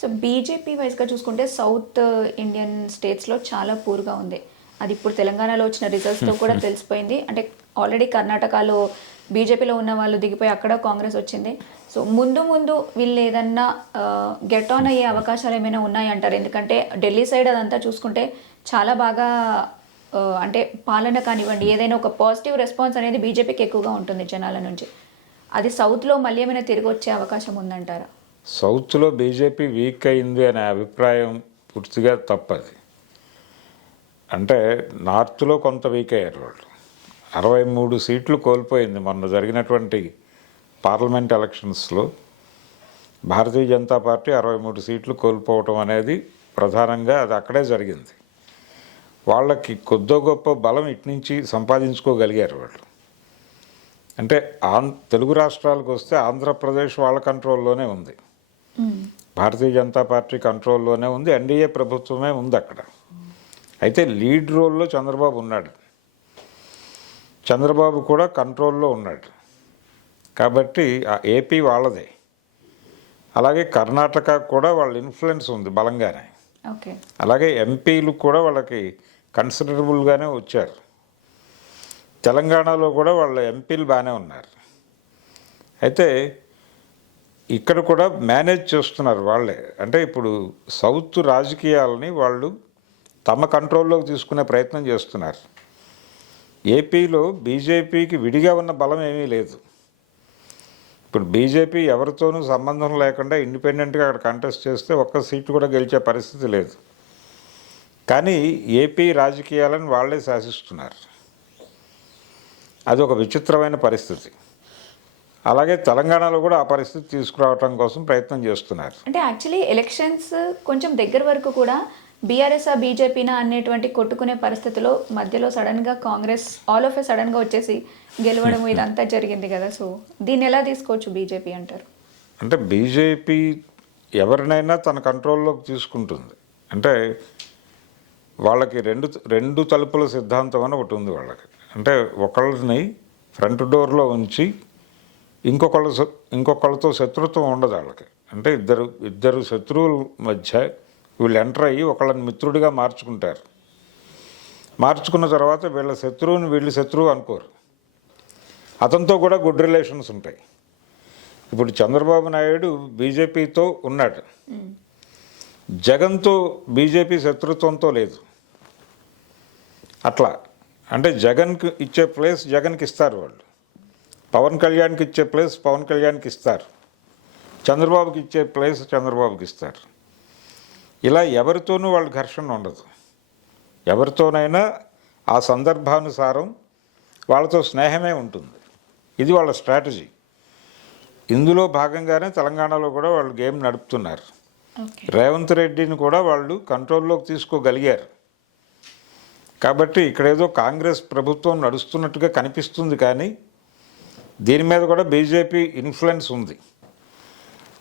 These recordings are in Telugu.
సో బీజేపీ వైస్గా చూసుకుంటే సౌత్ ఇండియన్ స్టేట్స్లో చాలా పూర్గా ఉంది. అది ఇప్పుడు తెలంగాణలో వచ్చిన రిజల్ట్స్తో కూడా తెలిసిపోయింది. అంటే ఆల్రెడీ కర్ణాటకలో బీజేపీలో ఉన్న వాళ్ళు దిగిపోయి అక్కడ కాంగ్రెస్ వచ్చింది. సో ముందు ముందు వీళ్ళు ఏదన్నా గెట్ ఆన్ అయ్యే అవకాశాలు ఏమైనా ఉన్నాయంటారు? ఎందుకంటే ఢిల్లీ సైడ్ అదంతా చూసుకుంటే చాలా బాగా అంటే పాలన కానివ్వండి, ఏదైనా ఒక పాజిటివ్ రెస్పాన్స్ అనేది బీజేపీకి ఎక్కువగా ఉంటుంది జనాల నుంచి. అది సౌత్లో మళ్ళీ ఏమైనా తిరిగి వచ్చే అవకాశం ఉందంటారా? సౌత్లో బీజేపీ వీక్ అయింది అనే అభిప్రాయం పూర్తిగా తప్పది. అంటే నార్త్లో కొంత వీక్ అయ్యారు వాళ్ళు. 63 సీట్లు కోల్పోయింది మొన్న జరిగినటువంటి పార్లమెంట్ ఎలక్షన్స్లో. భారతీయ జనతా పార్టీ 63 సీట్లు కోల్పోవటం అనేది ప్రధానంగా అది అక్కడే జరిగింది. వాళ్ళకి కొద్దో గొప్ప బలం ఇట్నుంచి సంపాదించుకోగలిగారు వాళ్ళు. అంటే తెలుగు రాష్ట్రాలకు వస్తే ఆంధ్రప్రదేశ్ వాళ్ళ కంట్రోల్లోనే ఉంది, భారతీయ జనతా పార్టీ కంట్రోల్లోనే ఉంది, ఎన్డీఏ ప్రభుత్వమే ఉంది అక్కడ. అయితే లీడ్ రోల్లో చంద్రబాబు ఉన్నాడు, చంద్రబాబు కూడా కంట్రోల్లో ఉన్నాడు. కాబట్టి ఆ ఏపీ వాళ్ళదే. అలాగే కర్ణాటక కూడా వాళ్ళ ఇన్ఫ్లుయెన్స్ ఉంది బలంగానే. అలాగే ఎంపీలు కూడా వాళ్ళకి కన్సిడరబుల్గానే వచ్చారు. తెలంగాణలో కూడా వాళ్ళ ఎంపీలు బాగానే ఉన్నారు. అయితే ఇక్కడ కూడా మేనేజ్ చేస్తున్నారు వాళ్ళే. అంటే ఇప్పుడు సౌత్ రాజకీయాలని వాళ్ళు తమ కంట్రోల్లోకి తీసుకునే ప్రయత్నం చేస్తున్నారు. ఏపీలో బీజేపీకి విడిగా ఉన్న బలం ఏమీ లేదు. ఇప్పుడు బీజేపీ ఎవరితోనూ సంబంధం లేకుండా ఇండిపెండెంట్గా అక్కడ కంటెస్ట్ చేస్తే ఒక్క సీటు కూడా గెలిచే పరిస్థితి లేదు. కానీ ఏపీ రాజకీయాలను వాళ్ళే శాసిస్తున్నారు. అది ఒక విచిత్రమైన పరిస్థితి. అలాగే తెలంగాణలో కూడా ఆ పరిస్థితి తీసుకురావడం కోసం ప్రయత్నం చేస్తున్నారు. అంటే యాక్చువల్లీ ఎలక్షన్స్ కొంచెం దగ్గర వరకు కూడా బీఆర్ఎస్ బీజేపీనా అనేటువంటి కొట్టుకునే పరిస్థితిలో మధ్యలో సడన్గా కాంగ్రెస్ ఆల్ ఆఫ్ ఏ సడన్గా వచ్చేసి గెలవడం ఇదంతా జరిగింది కదా. సో దీన్ని ఎలా తీసుకోవచ్చు బీజేపీ అంటారు? అంటే బీజేపీ ఎవరినైనా తన కంట్రోల్లోకి తీసుకుంటుంది. అంటే వాళ్ళకి రెండు తలుపుల సిద్ధాంతం అని ఒకటి ఉంది వాళ్ళకి. అంటే ఒకళ్ళని ఫ్రంట్ డోర్లో ఉంచి ఇంకొకళ్ళతో శత్రుత్వం ఉండదు వాళ్ళకి. అంటే ఇద్దరు శత్రువుల మధ్య వీళ్ళు ఎంటర్ అయ్యి ఒకళ్ళని మిత్రుడిగా మార్చుకుంటారు. మార్చుకున్న తర్వాత వీళ్ళ శత్రువుని వీళ్ళు శత్రువు అనుకోరు. అతనితో కూడా గుడ్ రిలేషన్స్ ఉంటాయి. ఇప్పుడు చంద్రబాబు నాయుడు బీజేపీతో ఉన్నాడు, జగన్తో బీజేపీ శత్రుత్వంతో లేదు. అట్లా అంటే జగన్కి ఇచ్చే ప్లేస్ జగన్కి ఇస్తారు వాళ్ళు, పవన్ కళ్యాణ్కి ఇచ్చే ప్లేస్ పవన్ కళ్యాణ్కి ఇస్తారు, చంద్రబాబుకి ఇచ్చే ప్లేస్ చంద్రబాబుకి ఇస్తారు. ఇలా ఎవరితోనూ వాళ్ళ ఘర్షణ ఉండదు. ఎవరితోనైనా ఆ సందర్భానుసారం వాళ్ళతో స్నేహమే ఉంటుంది. ఇది వాళ్ళ స్ట్రాటజీ. ఇందులో భాగంగానే తెలంగాణలో కూడా వాళ్ళు గేమ్ నడుపుతున్నారు. రేవంత్ రెడ్డిని కూడా వాళ్ళు కంట్రోల్లోకి తీసుకోగలిగారు. కాబట్టి ఇక్కడేదో కాంగ్రెస్ ప్రభుత్వం నడుస్తున్నట్టుగా కనిపిస్తుంది, కానీ దీని మీద కూడా బీజేపీ ఇన్ఫ్లుయెన్స్ ఉంది.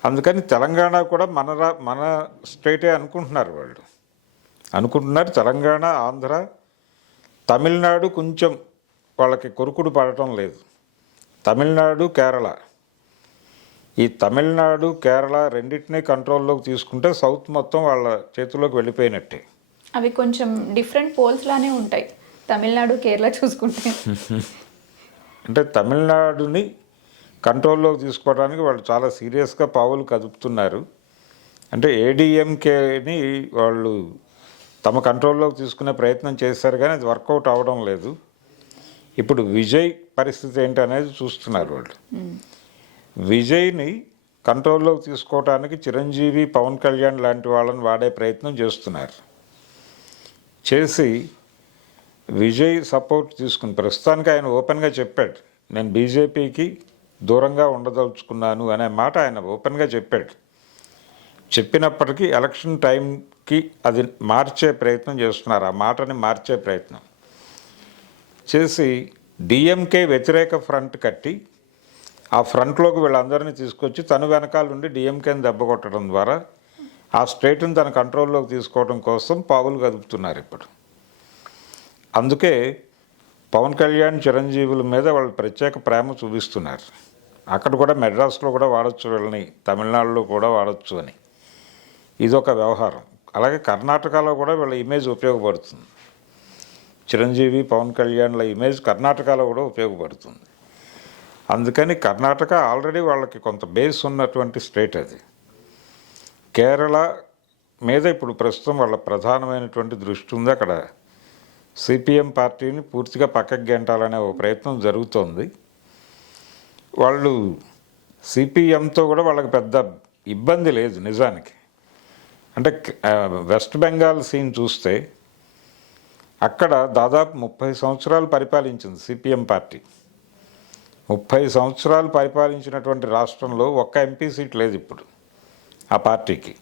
అందుకని తెలంగాణ కూడా మన స్టేటే అనుకుంటున్నారు వాళ్ళు. తెలంగాణ, ఆంధ్ర, తమిళనాడు కొంచెం వాళ్ళకి కొరుకుడు పడటం లేదు. తమిళనాడు, కేరళ, ఈ తమిళనాడు కేరళ రెండింటినీ కంట్రోల్లోకి తీసుకుంటే సౌత్ మొత్తం వాళ్ళ చేతిలోకి వెళ్ళిపోయినట్టే. అవి కొంచెం డిఫరెంట్ పోల్స్ లానే ఉంటాయి తమిళనాడు కేరళ చూసుకుంటే. అంటే తమిళనాడుని కంట్రోల్లోకి తీసుకోవడానికి వాళ్ళు చాలా సీరియస్గా పావులు కదుపుతున్నారు. అంటే ఏడీఎంకేని వాళ్ళు తమ కంట్రోల్లోకి తీసుకునే ప్రయత్నం చేశారు, కానీ అది వర్కౌట్ అవ్వడం లేదు. ఇప్పుడు విజయ్ పరిస్థితి ఏంటి అనేది చూస్తున్నారు వాళ్ళు. విజయ్ని కంట్రోల్లోకి తీసుకోవడానికి చిరంజీవి, పవన్ కళ్యాణ్ లాంటి వాళ్ళని వాడే ప్రయత్నం చేస్తున్నారు. చేసి విజయ్ సపోర్ట్ తీసుకుని ప్రస్తుతానికి ఆయన ఓపెన్గా చెప్పాడు, నేను బీజేపీకి దూరంగా ఉండదలుచుకున్నాను అనే మాట ఆయన ఓపెన్గా చెప్పాడు. చెప్పినప్పటికీ ఎలక్షన్ టైంకి అది మార్చే ప్రయత్నం చేస్తున్నారు. ఆ మాటని మార్చే ప్రయత్నం చేసి డిఎంకే వ్యతిరేక ఫ్రంట్ కట్టి ఆ ఫ్రంట్లోకి వీళ్ళందరినీ తీసుకొచ్చి తను వెనకాల నుండి డిఎంకేని దెబ్బకొట్టడం ద్వారా ఆ స్టేట్ని తన కంట్రోల్లోకి తీసుకోవడం కోసం పావులు కదుపుతున్నారు ఇప్పుడు. అందుకే పవన్ కళ్యాణ్, చిరంజీవుల మీద వాళ్ళు ప్రత్యేక ప్రేమ చూపిస్తున్నారు. అక్కడ కూడా మెడ్రాస్లో కూడా వాడచ్చు వీళ్ళని, తమిళనాడులో కూడా వాడచ్చు అని. ఇదొక వ్యవహారం. అలాగే కర్ణాటకలో కూడా వీళ్ళ ఇమేజ్ ఉపయోగపడుతుంది. చిరంజీవి, పవన్ కళ్యాణ్ల ఇమేజ్ కర్ణాటకలో కూడా ఉపయోగపడుతుంది. అందుకని కర్ణాటక ఆల్రెడీ వాళ్ళకి కొంత బేస్ ఉన్నటువంటి స్టేట్ అది. కేరళ మీద ఇప్పుడు ప్రస్తుతం వాళ్ళ ప్రధానమైనటువంటి దృష్టి ఉంది. అక్కడ సిపిఎం పార్టీని పూర్తిగా పక్కకి గెంటాలనే ఒక ప్రయత్నం జరుగుతోంది. వాళ్ళు సిపిఎంతో కూడా వాళ్ళకి పెద్ద ఇబ్బంది లేదు నిజానికి. అంటే వెస్ట్ బెంగాల్ సీన్ చూస్తే అక్కడ దాదాపు 30 సంవత్సరాలు పరిపాలించింది సిపిఎం పార్టీ. 30 సంవత్సరాలు పరిపాలించినటువంటి రాష్ట్రంలో ఒక్క ఎంపీ సీట్ లేదు ఇప్పుడు ఆ పార్టీకి.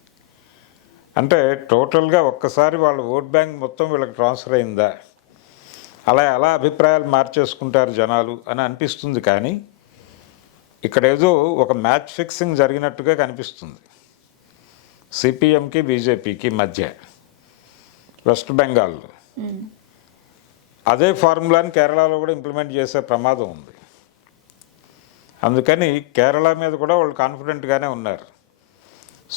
అంటే టోటల్గా ఒక్కసారి వాళ్ళ ఓట్ బ్యాంక్ మొత్తం వీళ్ళకి ట్రాన్స్ఫర్ అయిందా, అలా అభిప్రాయాలు మార్చేసుకుంటారు జనాలు అని అనిపిస్తుంది. కానీ ఇక్కడ ఏదో ఒక మ్యాచ్ ఫిక్సింగ్ జరిగినట్టుగా కనిపిస్తుంది సిపిఎంకి బీజేపీకి మధ్య వెస్ట్ బెంగాల్లో. అదే ఫార్ములాని కేరళలో కూడా ఇంప్లిమెంట్ చేసే ప్రమాదం ఉంది. అందుకని కేరళ మీద కూడా వాళ్ళు కాన్ఫిడెంట్గానే ఉన్నారు.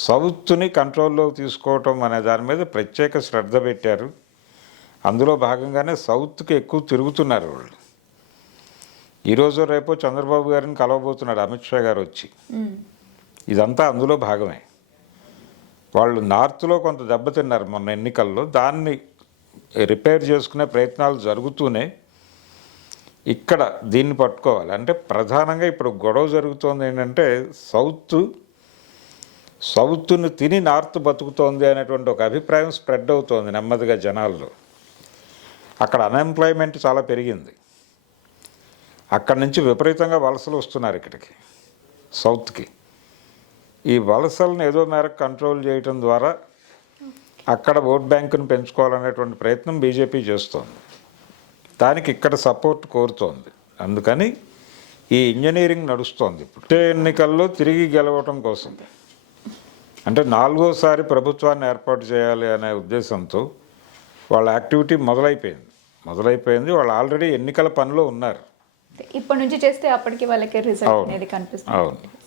సౌత్ని కంట్రోల్లో తీసుకోవటం అనే దాని మీద ప్రత్యేక శ్రద్ధ పెట్టారు. అందులో భాగంగానే సౌత్కి ఎక్కువ తిరుగుతున్నారు వాళ్ళు. ఈరోజు రేపో చంద్రబాబు గారిని కలవబోతున్నాడు అమిత్ షా గారు వచ్చి. ఇదంతా అందులో భాగమే. వాళ్ళు నార్త్లో కొంత దెబ్బతిన్నారు మొన్న ఎన్నికల్లో. దాన్ని రిపేర్ చేసుకునే ప్రయత్నాలు జరుగుతూనే ఇక్కడ దీన్ని పట్టుకోవాలి. అంటే ప్రధానంగా ఇప్పుడు గొడవ జరుగుతోంది ఏంటంటే సౌత్ను తిని నార్త్ బతుకుతోంది అనేటువంటి ఒక అభిప్రాయం స్ప్రెడ్ అవుతోంది నెమ్మదిగా జనాల్లో. అక్కడ అన్ఎంప్లాయ్మెంట్ చాలా పెరిగింది. అక్కడి నుంచి విపరీతంగా వలసలు వస్తున్నారు ఇక్కడికి సౌత్కి. ఈ వలసలను ఏదో మేరకు కంట్రోల్ చేయటం ద్వారా అక్కడ ఓట్ బ్యాంకును పెంచుకోవాలనేటువంటి ప్రయత్నం బీజేపీ చేస్తోంది. దానికి ఇక్కడ సపోర్ట్ కోరుతోంది. అందుకని ఈ ఇంజనీరింగ్ నడుస్తోంది. ఇప్పుడు ఎన్నికల్లో తిరిగి గెలవటం కోసం, అంటే 4వసారి ప్రభుత్వాన్ని ఏర్పాటు చేయాలి అనే ఉద్దేశంతో వాళ్ళ యాక్టివిటీ మొదలైపోయింది. వాళ్ళు ఆల్రెడీ ఎన్నికల పనిలో ఉన్నారు. ఇప్పటి నుంచి చేస్తే అప్పటికి వాళ్ళకి రిజల్ట్ అనేది కనిపిస్తుంది. అవును.